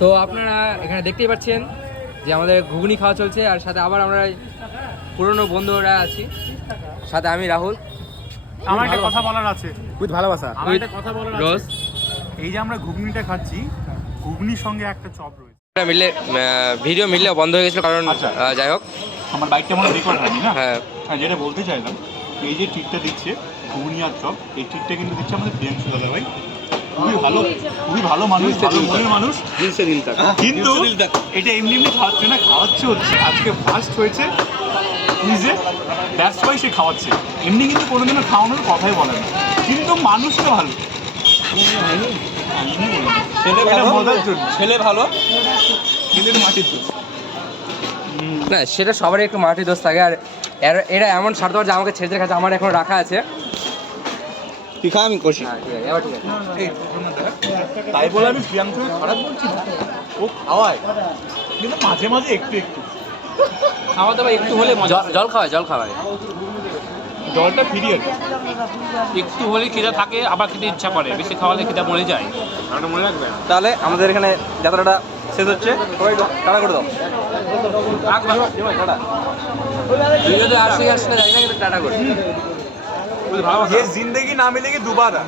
তো আপনারা এখানে দেখতেই পাচ্ছেন যে আমাদের ঘুগনি খাওয়া চলছে, আর সাথে আবার আমরা পুরনো বন্ধুরা আছি, সাথে আমি রাহুল। আমার একটা কথা বলার আছে, উইথ ভালোবাসা, আমার একটা কথা বলার রোজ। আছে। এই যে আমরা ঘুগনিটা খাচ্ছি, ঘুগনির সঙ্গে একটা চপ রয়েছে। মিললে ভিডিও মিললে বন্ধ হয়ে গেছিল, কারণ আচ্ছা। যাই হোক। আমার বাইকটা মনে রেকর্ড হয়নি না। হ্যাঁ, যেটা বলতে চাইলাম, এই যে ট্রিটটা দিচ্ছে ঘুগনি আর চপ, এই ট্রিটটা কিন্তু দিচ্ছে আমাদের প্রিয়াংশু দাদা ভাই। খুবই ভালো মানুষ, ভালো মনের মানুষ। কিন্তু এটা এমনি খাওয়াচ্ছে না, খাওয়াচ্ছে হচ্ছে আজকে ফার্স্ট হয়েছে নিজে, দ্যাটস ওয়াই সে খাওয়াচ্ছে। এমনি কিন্তু কোনোদিনও খাওয়ানোর কথাই বলে না, কিন্তু মানুষটা ভালো। ছেলে ভালো কিন্তু এটা মাটির দোষ। না সেটা সবারই একটু মাটির দোষ থাকে, আর এরা এমন স্বার্থপর যে আমাকে ছেড়ে খাচ্ছে, আমার এখন রাখা আছে। তুই খা, আমি কষি। হ্যাঁ, ঠিক আছে, এবার ঠিক আছে। এই তাই বলে আমি প্রিয়াংশুকে খারাপ বলছি না, ও খাওয়ায় কিন্তু মাঝে মাঝে একটু একটু খাওয়া দাওয়া একটু হলে জল খাওয়ায় জলটা ফিরিয়ে দেয়। একটু হলে খিদা থাকে, আবার খেতে ইচ্ছা করে, বেশি খাওয়ালে খিদা মরে যায়। আমরা মনে রাখবেন। তাহলে আমাদের এখানে যাত্রাটা শেষ হচ্ছে, সবাই টাটা করে দাও। টাটা। ভিডিওতে আসছে না জানি না, কিন্তু টাটা করি। ये जिंदगी ना मिलेगी दोबारा।